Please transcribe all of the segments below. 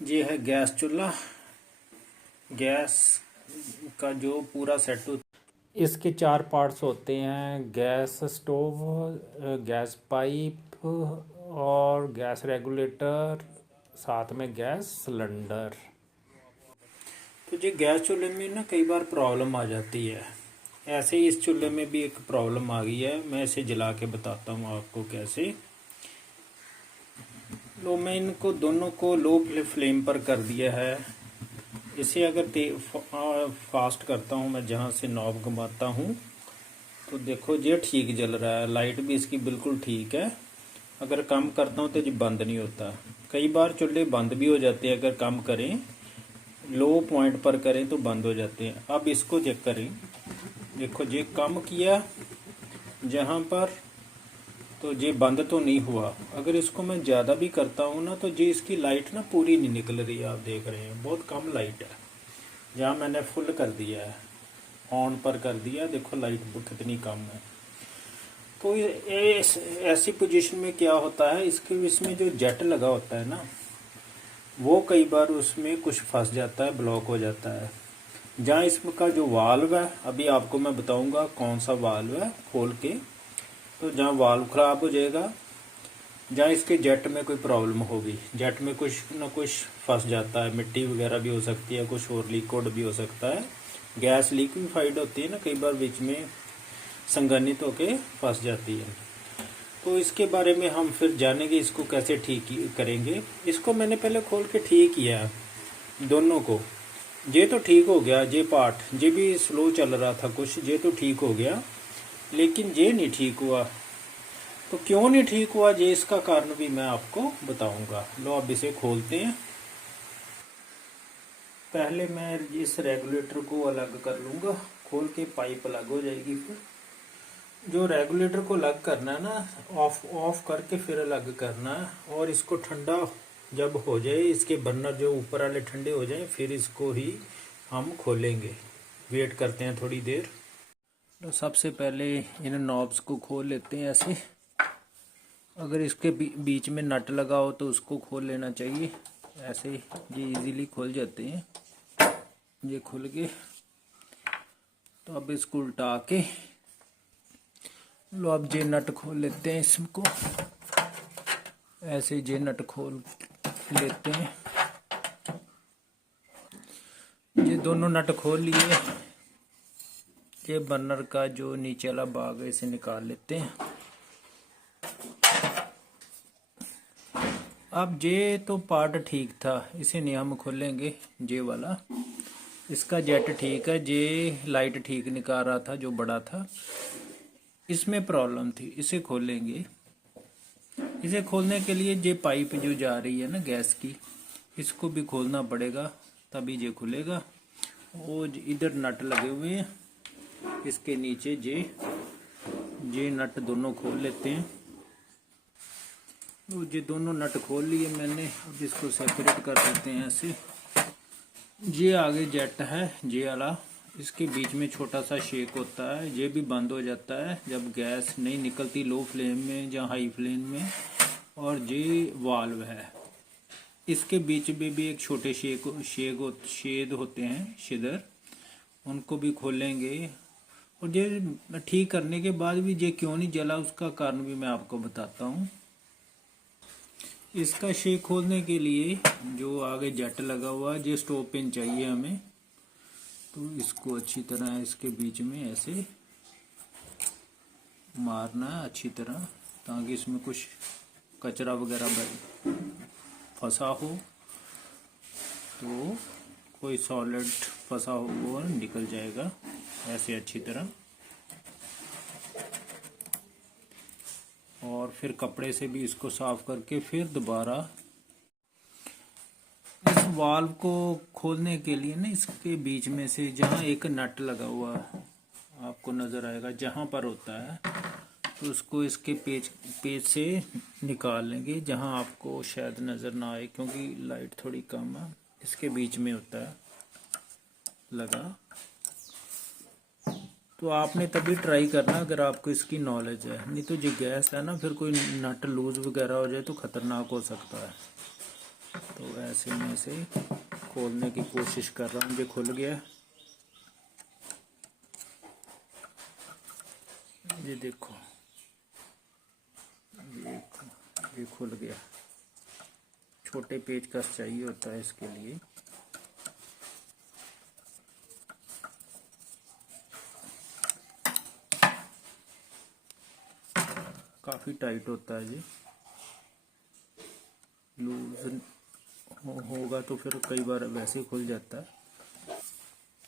ये है गैस चूल्हा। गैस का जो पूरा सेट इसके 4 पार्ट्स होते हैं, गैस स्टोव, गैस पाइप और गैस रेगुलेटर, साथ में गैस सिलेंडर। तो ये गैस चूल्हे में ना कई बार प्रॉब्लम आ जाती है। ऐसे ही इस चूल्हे में भी एक प्रॉब्लम आ गई है। मैं इसे जला के बताता हूँ आपको कैसे। लो, मैं इनको दोनों को लो फ्लेम पर कर दिया है। इसे अगर फास्ट करता हूँ मैं, जहाँ से नॉब घुमाता हूँ तो देखो ये ठीक जल रहा है। लाइट भी इसकी बिल्कुल ठीक है। अगर कम करता हूँ तो ये बंद नहीं होता। कई बार चूल्हे बंद भी हो जाते हैं, अगर कम करें, लो पॉइंट पर करें तो बंद हो जाते हैं। अब इसको चेक करें, देखो ये कम किया जहाँ पर, तो ये बंद तो नहीं हुआ। अगर इसको मैं ज़्यादा भी करता हूँ ना, तो ये इसकी लाइट ना पूरी नहीं निकल रही है। आप देख रहे हैं बहुत कम लाइट है। जहाँ मैंने फुल कर दिया है, ऑन पर कर दिया, देखो लाइट कितनी कम है। तो ऐसी पोजीशन में क्या होता है, इसमें जो जेट लगा होता है ना, वो कई बार उसमें कुछ फंस जाता है, ब्लॉक हो जाता है। जहाँ इसका जो वाल्व है, अभी आपको मैं बताऊंगा कौन सा वाल्व है खोल के। तो जहाँ वाल्व खराब हो जाएगा, जहाँ इसके जेट में कोई प्रॉब्लम होगी, जेट में कुछ ना कुछ फंस जाता है, मिट्टी वगैरह भी हो सकती है, कुछ और लिक्विड भी हो सकता है, गैस लिक्विफाइड होती है ना, कई बार बीच में संघनित होके फंस जाती है। तो इसके बारे में हम फिर जानेंगे इसको कैसे ठीक करेंगे। इसको मैंने पहले खोल के ठीक किया दोनों को। ये तो ठीक हो गया, ये पार्ट ये भी स्लो चल रहा था कुछ, ये तो ठीक हो गया, लेकिन ये नहीं ठीक हुआ। तो क्यों नहीं ठीक हुआ, ये इसका कारण भी मैं आपको बताऊंगा। लो अब इसे खोलते हैं। पहले मैं इस रेगुलेटर को अलग कर लूंगा, खोल के पाइप अलग हो जाएगी। फिर जो रेगुलेटर को अलग करना है ना, ऑफ करके फिर अलग करना है। और इसको ठंडा जब हो जाए, इसके बर्नर जो ऊपर वाले ठंडे हो जाए, फिर इसको ही हम खोलेंगे। वेट करते हैं थोड़ी देर। तो सबसे पहले इन नॉब्स को खोल लेते हैं ऐसे। अगर इसके बीच में नट लगा हो तो उसको खोल लेना चाहिए। ऐसे ये इजीली खुल जाते हैं। ये खुल गए। तो अब इसको उल्टा के लो, अब जे नट खोल लेते हैं इसको। ऐसे जे नट खोल लेते हैं। ये दोनों नट खोल लिए। ये बर्नर का जो नीचे वाला भाग है इसे निकाल लेते हैं। अब जे तो पार्ट ठीक था, इसे नहीं हम खोलेंगे। जे वाला इसका जेट ठीक है, जे लाइट ठीक निकाल रहा था जो बड़ा था, इसमें प्रॉब्लम थी। इसे खोलेंगे। इसे खोलने के लिए जे पाइप जो जा रही है ना गैस की, इसको भी खोलना पड़ेगा, तभी ये खुलेगा। और इधर नट लगे हुए हैं, इसके नीचे जे नट दोनों खोल लेते हैं। तो ये दोनों नट खोल लिए मैंने। अब इसको सेपरेट कर देते हैं ऐसे। ये आगे जेट है, जे वाला, इसके बीच में छोटा सा शेक होता है। ये भी बंद हो जाता है जब गैस नहीं निकलती लो फ्लेम में या हाई फ्लेम में। और ये वाल्व है, इसके बीच में भी एक छोटे छेद होते हैं, छिद्र, उनको भी खोलेंगे। और ये ठीक करने के बाद भी ये क्यों नहीं जला, उसका कारण भी मैं आपको बताता हूँ। इसका शेक खोलने के लिए जो आगे जेट लगा हुआ है, ये स्टॉप पिन चाहिए हमें। तो इसको अच्छी तरह इसके बीच में ऐसे मारना है अच्छी तरह, ताकि इसमें कुछ कचरा वगैरह फंसा हो, तो कोई सॉलिड फंसा हो वो निकल जाएगा ऐसे अच्छी तरह। और फिर कपड़े से भी इसको साफ करके फिर दोबारा इस वाल्व को खोलने के लिए ना, इसके बीच में से जहाँ एक नट लगा हुआ आपको नजर आएगा, जहाँ पर होता है, तो उसको इसके पेज से निकाल लेंगे। जहाँ आपको शायद नजर ना आए क्योंकि लाइट थोड़ी कम है, इसके बीच में होता है लगा। तो आपने तभी ट्राई करना अगर आपको इसकी नॉलेज है, नहीं तो जो गैस है ना, फिर कोई नट लूज वगैरह हो जाए तो खतरनाक हो सकता है। तो ऐसे में इसे खोलने की कोशिश कर रहा हूँ। ये खुल गया, ये देखो, ये खुल गया। छोटे पेचकस चाहिए होता है इसके लिए। काफ़ी टाइट होता है ये, लूज होगा तो फिर कई बार वैसे ही खुल जाता है।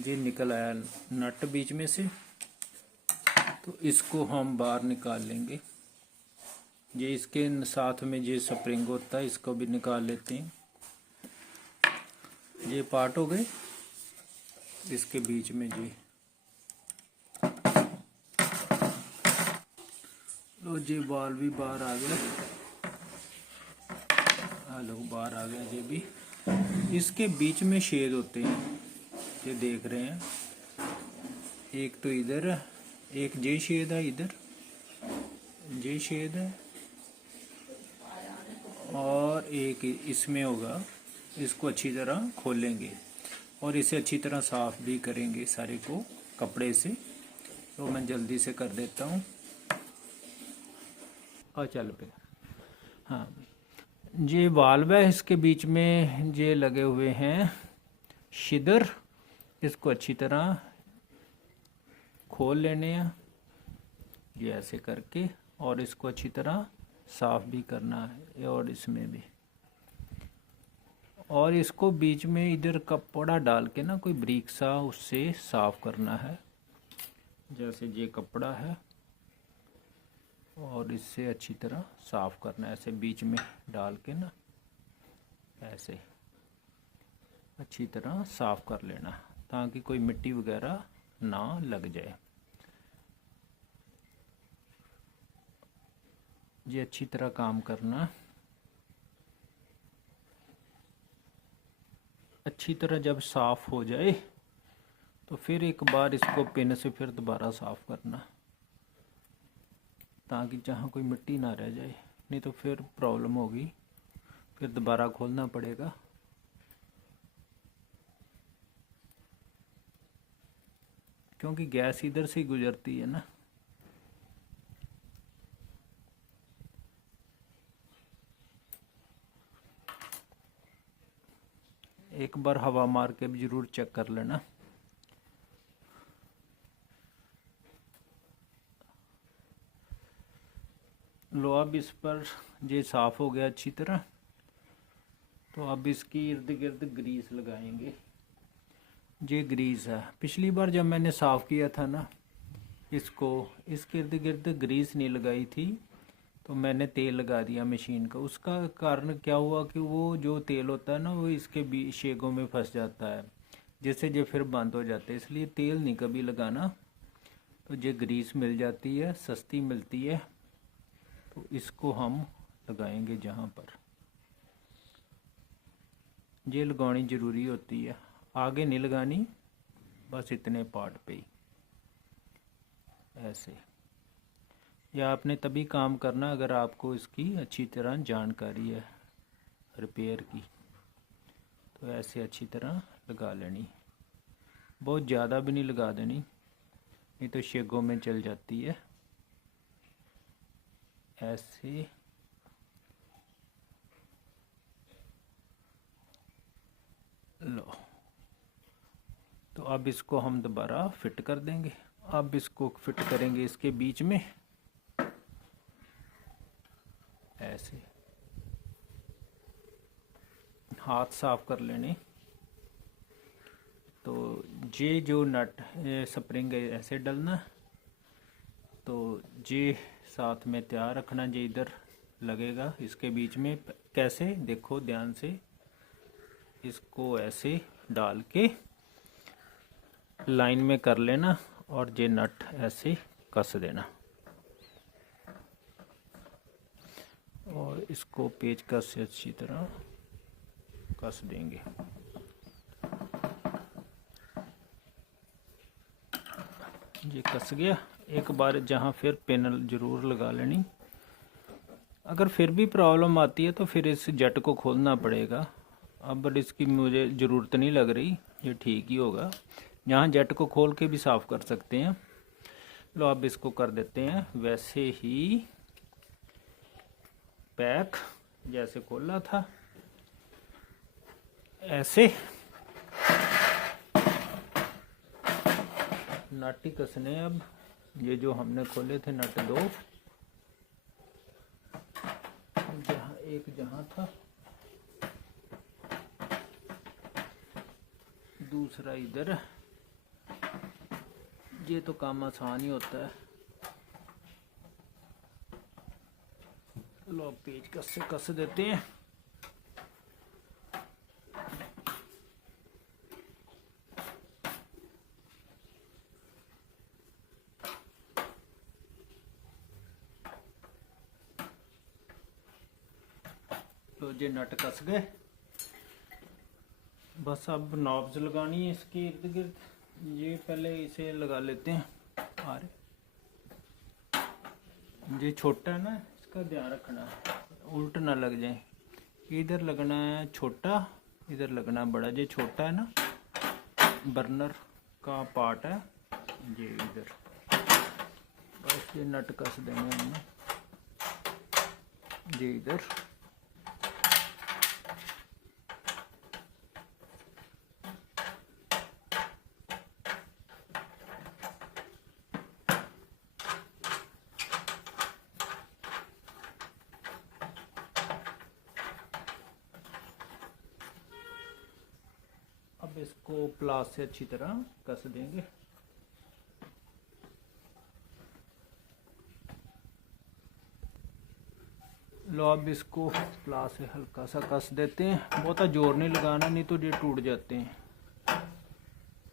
ये निकल आया नट बीच में से, तो इसको हम बाहर निकाल लेंगे। ये इसके साथ में ये स्प्रिंग होता है, इसको भी निकाल लेते हैं। ये पार्ट हो गए, इसके बीच में ये लो, ये बाल भी बाहर आ गया। हेलो, बाहर आ गया ये भी। इसके बीच में छेद होते हैं, ये देख रहे हैं। एक तो इधर है, एक ये छेद है, इधर ये छेद है, और एक इसमें होगा। इसको अच्छी तरह खोलेंगे और इसे अच्छी तरह साफ भी करेंगे सारे को कपड़े से। तो मैं जल्दी से कर देता हूँ। और चल पे, हाँ, ये वाल्व है, इसके बीच में ये लगे हुए हैं शिदर। इसको अच्छी तरह खोल लेने हैं, ये ऐसे करके, और इसको अच्छी तरह साफ भी करना है, और इसमें भी। और इसको बीच में इधर कपड़ा डाल के ना, कोई ब्रिक सा, उससे साफ करना है। जैसे ये कपड़ा है, और इससे अच्छी तरह साफ करना है, ऐसे बीच में डाल के ना, ऐसे अच्छी तरह साफ कर लेना, ताकि कोई मिट्टी वगैरह ना लग जाए। ये अच्छी तरह काम करना। अच्छी तरह जब साफ हो जाए तो फिर एक बार इसको पिन से फिर दोबारा साफ करना, ताकि जहाँ कोई मिट्टी ना रह जाए, नहीं तो फिर प्रॉब्लम होगी, फिर दोबारा खोलना पड़ेगा। क्योंकि गैस इधर से गुजरती है ना। एक बार हवा मार के भी जरूर चेक कर लेना। लो, अब इस पर ये साफ हो गया अच्छी तरह। तो अब इसकी इर्द गिर्द ग्रीस लगाएंगे। ये ग्रीस है, पिछली बार जब मैंने साफ किया था ना इसको, इसके इर्द गिर्द ग्रीस नहीं लगाई थी, तो मैंने तेल लगा दिया मशीन का। उसका कारण क्या हुआ कि वो जो तेल होता है ना, वो इसके शेगों में फंस जाता है, जिससे ये फिर बंद हो जाते हैं। इसलिए तेल नहीं कभी लगाना। तो ये ग्रीस मिल जाती है, सस्ती मिलती है, तो इसको हम लगाएंगे जहाँ पर। ये लगानी ज़रूरी होती है, आगे नहीं लगानी, बस इतने पार्ट पे ही ऐसे। या आपने तभी काम करना अगर आपको इसकी अच्छी तरह जानकारी है रिपेयर की। तो ऐसे अच्छी तरह लगा लेनी, बहुत ज़्यादा भी नहीं लगा देनी, नहीं तो शेगों में चल जाती है। ऐसे लो, तो अब इसको हम दोबारा फिट कर देंगे। अब इसको फिट करेंगे इसके बीच में, ऐसे हाथ साफ कर लेने। तो ये जो नट स्प्रिंग है ऐसे डलना, तो ये साथ में तैयार रखना। ये इधर लगेगा इसके बीच में, कैसे देखो ध्यान से, इसको ऐसे डाल के लाइन में कर लेना, और ये नट ऐसे कस देना, और इसको पेचकस से अच्छी तरह कस देंगे। ये कस गया। एक बार जहाँ फिर पिन जरूर लगा लेनी। अगर फिर भी प्रॉब्लम आती है तो फिर इस जट को खोलना पड़ेगा। अब बट इसकी मुझे ज़रूरत नहीं लग रही, ये ठीक ही होगा। यहाँ जट को खोल के भी साफ़ कर सकते हैं। लो अब इसको कर देते हैं वैसे ही पैक जैसे खोला था, ऐसे नट ही कसने। अब ये जो हमने खोले थे नट दो, जहाँ एक जहाँ था दूसरा इधर। ये तो काम आसान ही होता है। लो पेच कस से कस देते हैं। तो ये नट कस गए। बस अब नॉब्स लगानी है इसके इर्द गिर्द। ये पहले इसे लगा लेते हैं। और ये छोटा है ना, इसका ध्यान रखना है उल्ट ना लग जाए। इधर लगना है छोटा, इधर लगना है बड़ा। ये छोटा है ना, बर्नर का पार्ट है ये इधर। बस ये नट कस देंगे हमने ये इधर। अब इसको प्लास से अच्छी तरह कस देंगे। लो अब इसको प्लास से हल्का सा कस देते हैं। बहुत जोर नहीं लगाना, नहीं तो ये टूट जाते हैं।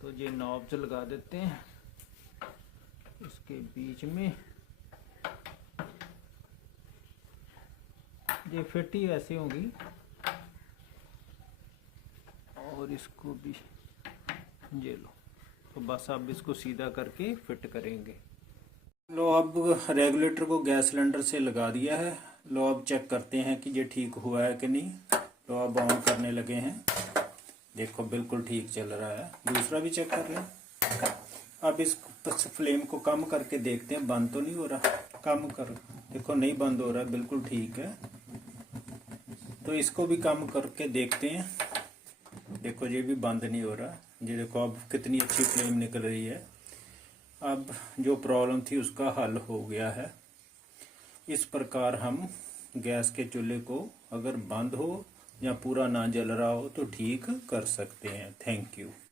तो ये नॉब्स लगा देते हैं इसके बीच में। ये फिट ही ऐसे होंगी। और इसको भी ये लो। तो बस अब इसको सीधा करके फिट करेंगे। लो अब रेगुलेटर को गैस सिलेंडर से लगा दिया है। लो अब चेक करते हैं कि ये ठीक हुआ है कि नहीं। लो अब ऑन करने लगे हैं। देखो बिल्कुल ठीक चल रहा है। दूसरा भी चेक कर लें। अब इस फ्लेम को कम करके देखते हैं, बंद तो नहीं हो रहा। कम कर, देखो नहीं बंद हो रहा, बिल्कुल ठीक है। तो इसको भी कम करके देखते हैं। देखो ये भी बंद नहीं हो रहा। ये देखो अब कितनी अच्छी फ्लेम निकल रही है। अब जो प्रॉब्लम थी उसका हल हो गया है। इस प्रकार हम गैस के चूल्हे को अगर बंद हो या पूरा ना जल रहा हो तो ठीक कर सकते हैं। Thank you.